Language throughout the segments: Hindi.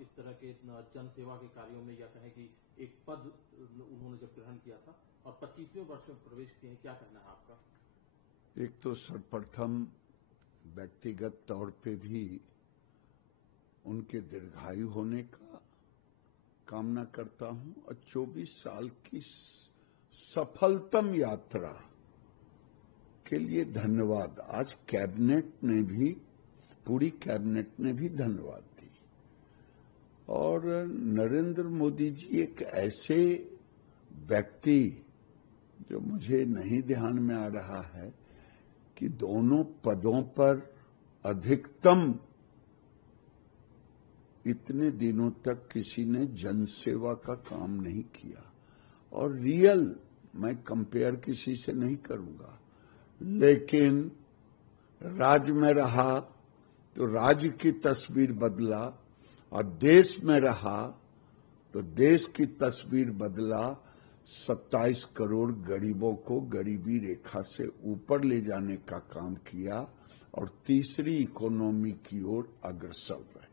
इस तरह के जन सेवा के कार्यों में, या कहें कि एक पद उन्होंने जब ग्रहण किया था और 25वें वर्ष में प्रवेश किए हैं, क्या कहना है आपका? एक तो सर्वप्रथम व्यक्तिगत तौर पे भी उनके दीर्घायु होने का कामना करता हूं और 24 साल की सफलतम यात्रा के लिए धन्यवाद। आज कैबिनेट ने भी, पूरी कैबिनेट ने भी धन्यवाद दी। और नरेंद्र मोदी जी एक ऐसे व्यक्ति, जो मुझे नहीं ध्यान में आ रहा है कि दोनों पदों पर अधिकतम इतने दिनों तक किसी ने जनसेवा का काम नहीं किया। और रियल, मैं कंपेयर किसी से नहीं करूंगा, लेकिन राज्य में रहा तो राज्य की तस्वीर बदला, और देश में रहा तो देश की तस्वीर बदला। 27 करोड़ गरीबों को गरीबी रेखा से ऊपर ले जाने का काम किया और तीसरी इकोनॉमी की ओर अग्रसर रहे।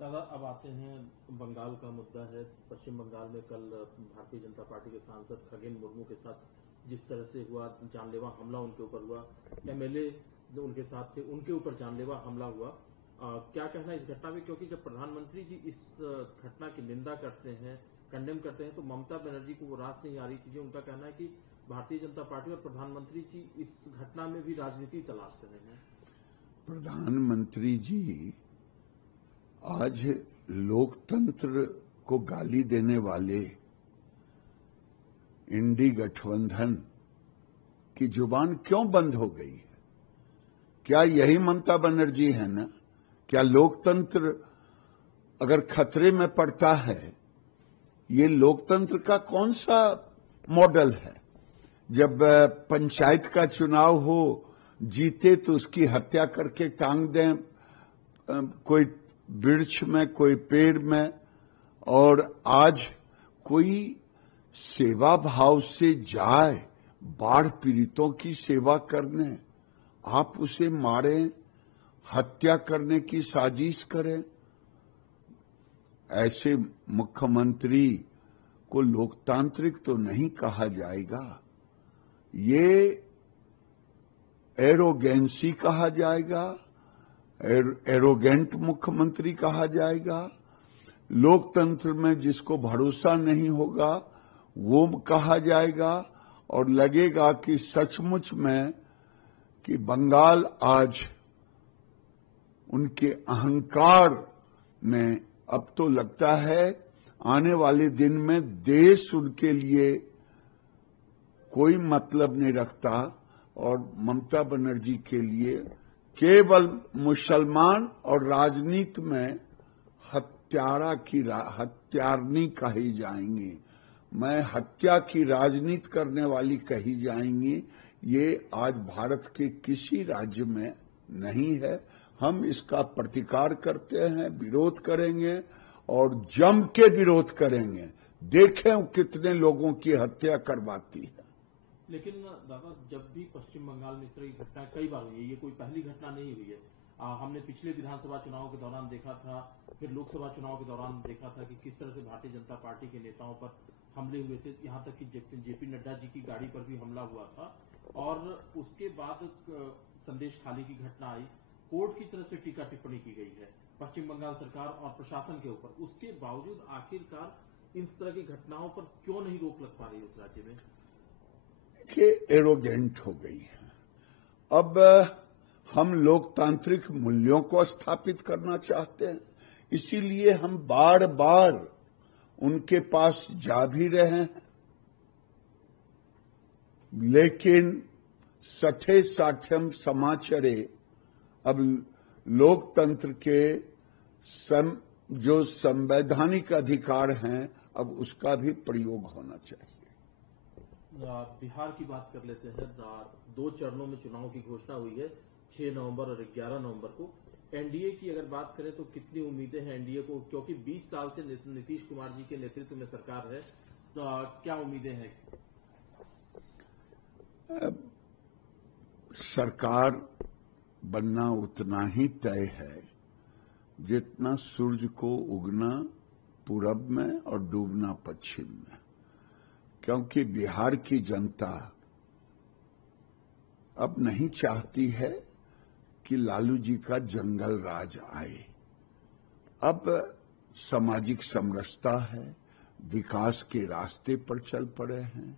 दादा, अब आते हैं, बंगाल का मुद्दा है। पश्चिम बंगाल में कल भारतीय जनता पार्टी के सांसद खगेन मुर्मू के साथ जिस तरह से हुआ, जानलेवा हमला उनके ऊपर हुआ, एमएलए जो उनके साथ थे उनके ऊपर जानलेवा हमला हुआ, क्या कहना है इस घटना में? क्योंकि जब प्रधानमंत्री जी इस घटना की निंदा करते हैं, कंडेम करते हैं, तो ममता बनर्जी को वो रास नहीं आ रही चीजें। उनका कहना है कि भारतीय जनता पार्टी और प्रधानमंत्री जी इस घटना में भी राजनीति तलाश कर रहे हैं। प्रधानमंत्री जी आज लोकतंत्र को गाली देने वाले इंडी गठबंधन की जुबान क्यों बंद हो गई है? क्या यही ममता बनर्जी है ना? क्या लोकतंत्र अगर खतरे में पड़ता है, ये लोकतंत्र का कौन सा मॉडल है? जब पंचायत का चुनाव हो, जीते तो उसकी हत्या करके टांग दें, कोई वृक्ष में, कोई पेड़ में। और आज कोई सेवा भाव से जाए बाढ़ पीड़ितों की सेवा करने, आप उसे मारें, हत्या करने की साजिश करें। ऐसे मुख्यमंत्री को लोकतांत्रिक तो नहीं कहा जाएगा, ये एरोगेंसी कहा जाएगा, एरोगेंट मुख्यमंत्री कहा जाएगा। लोकतंत्र में जिसको भरोसा नहीं होगा वो कहा जाएगा। और लगेगा कि सचमुच में कि बंगाल आज उनके अहंकार में, अब तो लगता है आने वाले दिन में देश उनके लिए कोई मतलब नहीं रखता, और ममता बनर्जी के लिए केवल मुसलमान और राजनीति में हत्यारनी कही जाएंगी। मैं हत्या की राजनीति करने वाली कही जाएंगी। ये आज भारत के किसी राज्य में नहीं है। हम इसका प्रतिकार करते हैं, विरोध करेंगे और जम के विरोध करेंगे। देखें कितने लोगों की हत्या करवाती है। लेकिन दादा, जब भी पश्चिम बंगाल में इस तरह की घटना कई बार हुई है, ये कोई पहली घटना नहीं हुई है। हमने पिछले विधानसभा चुनाव के दौरान देखा था, फिर लोकसभा चुनाव के दौरान देखा था कि किस तरह से भारतीय जनता पार्टी के नेताओं पर हमले हुए थे। यहाँ तक कि जेपी नड्डा जी की गाड़ी पर भी हमला हुआ था। और उसके बाद संदेश खाली की घटना आई, कोर्ट की तरफ से टीका टिप्पणी की गई है पश्चिम बंगाल सरकार और प्रशासन के ऊपर। उसके बावजूद आखिरकार इस तरह की घटनाओं पर क्यों नहीं रोक लग पा रही उस राज्य में? देखिए, एरोगेंट हो गई है। अब हम लोकतांत्रिक मूल्यों को स्थापित करना चाहते हैं, इसीलिए हम बार बार उनके पास जा भी रहे हैं। लेकिन सठे साठ्यम समाचरे, अब लोकतंत्र के जो संवैधानिक अधिकार हैं, अब उसका भी प्रयोग होना चाहिए। बिहार की बात कर लेते हैं। 2 चरणों में चुनाव की घोषणा हुई है, 6 नवंबर और 11 नवंबर को। एनडीए की अगर बात करें तो कितनी उम्मीदें हैं एनडीए को, क्योंकि 20 साल से नीतीश कुमार जी के नेतृत्व में सरकार है, तो क्या उम्मीदें हैं? सरकार बनना उतना ही तय है जितना सूरज को उगना पूरब में और डूबना पश्चिम में, क्योंकि बिहार की जनता अब नहीं चाहती है कि लालू जी का जंगल राज आए। अब सामाजिक समरसता है, विकास के रास्ते पर चल पड़े हैं,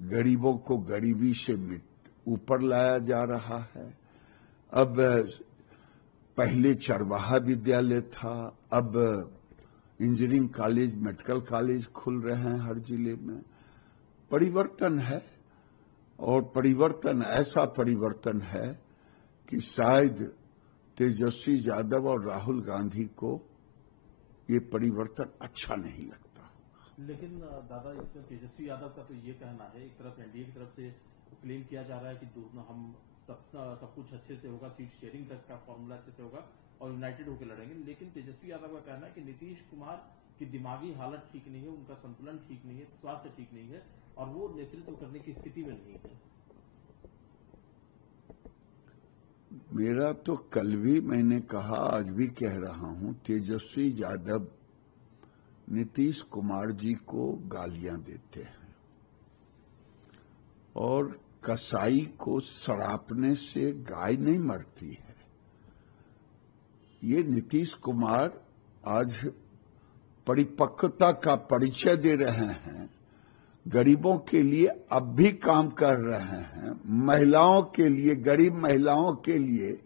गरीबों को गरीबी से ऊपर लाया जा रहा है। अब पहले चरवाहा विद्यालय था, अब इंजीनियरिंग कॉलेज, मेडिकल कॉलेज खुल रहे हैं हर जिले में। परिवर्तन है, और परिवर्तन ऐसा परिवर्तन है कि शायद तेजस्वी यादव और राहुल गांधी को ये परिवर्तन अच्छा नहीं लगता। लेकिन दादा, इसमें तेजस्वी यादव का तो ये कहना है, एक तरफ एनडीए की तरफ से क्लेम किया जा रहा है कि हम सब कुछ अच्छे से होगा, सीट शेयरिंग तक का फॉर्मूला अच्छे से होगा और यूनाइटेड होकर लड़ेंगे। लेकिन तेजस्वी यादव का कहना है कि नीतीश कुमार की दिमागी हालत ठीक नहीं है, उनका संतुलन ठीक नहीं है, स्वास्थ्य ठीक नहीं है और वो नेतृत्व करने की स्थिति में नहीं है। मेरा तो कल भी मैंने कहा, आज भी कह रहा हूं, तेजस्वी यादव नीतीश कुमार जी को गालियां देते हैं और कसाई को सरापने से गाय नहीं मरती है। ये नीतीश कुमार आज परिपक्वता का परिचय दे रहे हैं, गरीबों के लिए अब भी काम कर रहे हैं, महिलाओं के लिए, गरीब महिलाओं के लिए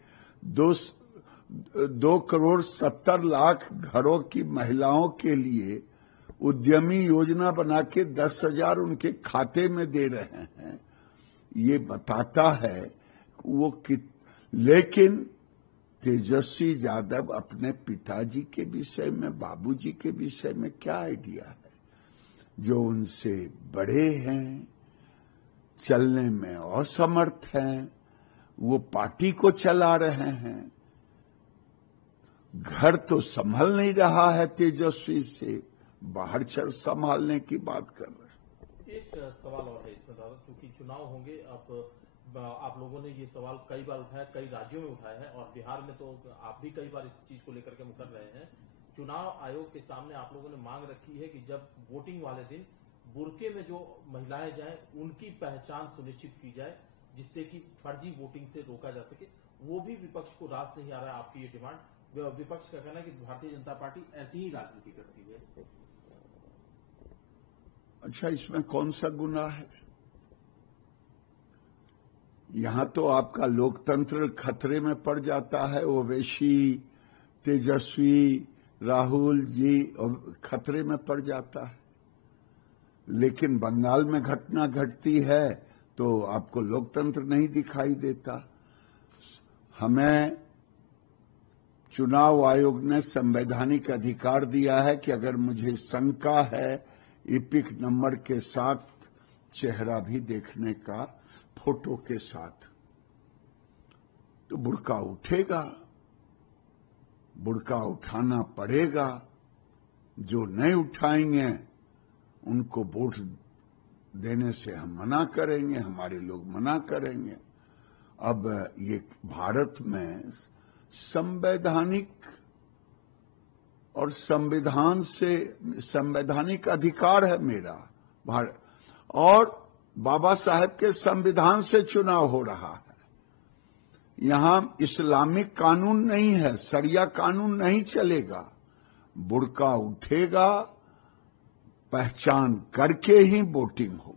2,70,00,000 घरों की महिलाओं के लिए उद्यमी योजना बना के 10,000 उनके खाते में दे रहे हैं। ये बताता है वो लेकिन तेजस्वी यादव अपने पिताजी के विषय में, बाबूजी के विषय में क्या आइडिया है? जो उनसे बड़े हैं, चलने में असमर्थ हैं, वो पार्टी को चला रहे हैं, घर तो संभल नहीं रहा है तेजस्वी से, बाहर चल संभालने की बात कर रहे हैं। एक सवाल और है इसमें दादा, क्योंकि चुनाव होंगे, अब आप लोगों ने ये सवाल कई बार उठाया, कई राज्यों में उठाया है और बिहार में तो आप भी कई बार इस चीज को लेकर के मुकर रहे हैं। चुनाव आयोग के सामने आप लोगों ने मांग रखी है कि जब वोटिंग वाले दिन बुरके में जो महिलाएं जाएं, उनकी पहचान सुनिश्चित की जाए, जिससे कि फर्जी वोटिंग से रोका जा सके। वो भी विपक्ष को रास नहीं आ रहा है आपकी ये डिमांड। विपक्ष का कहना है कि भारतीय जनता पार्टी ऐसी ही राजनीति करती है। अच्छा, इसमें कौन सा गुनाह है? यहां तो आपका लोकतंत्र खतरे में पड़ जाता है। ओवैसी, तेजस्वी, राहुल जी खतरे में पड़ जाता है। लेकिन बंगाल में घटना घटती है तो आपको लोकतंत्र नहीं दिखाई देता। हमें चुनाव आयोग ने संवैधानिक अधिकार दिया है कि अगर मुझे शंका है इपिक नंबर के साथ, चेहरा भी देखने का, फोटो के साथ, तो बुर्का उठेगा, बुर्का उठाना पड़ेगा। जो नहीं उठाएंगे उनको वोट देने से हम मना करेंगे, हमारे लोग मना करेंगे। अब ये भारत में संवैधानिक और संविधान से संवैधानिक अधिकार है मेरा भारत, और बाबा साहेब के संविधान से चुनाव हो रहा है। यहां इस्लामिक कानून नहीं है, शरिया कानून नहीं चलेगा। बुर्का उठेगा, पहचान करके ही वोटिंग हो।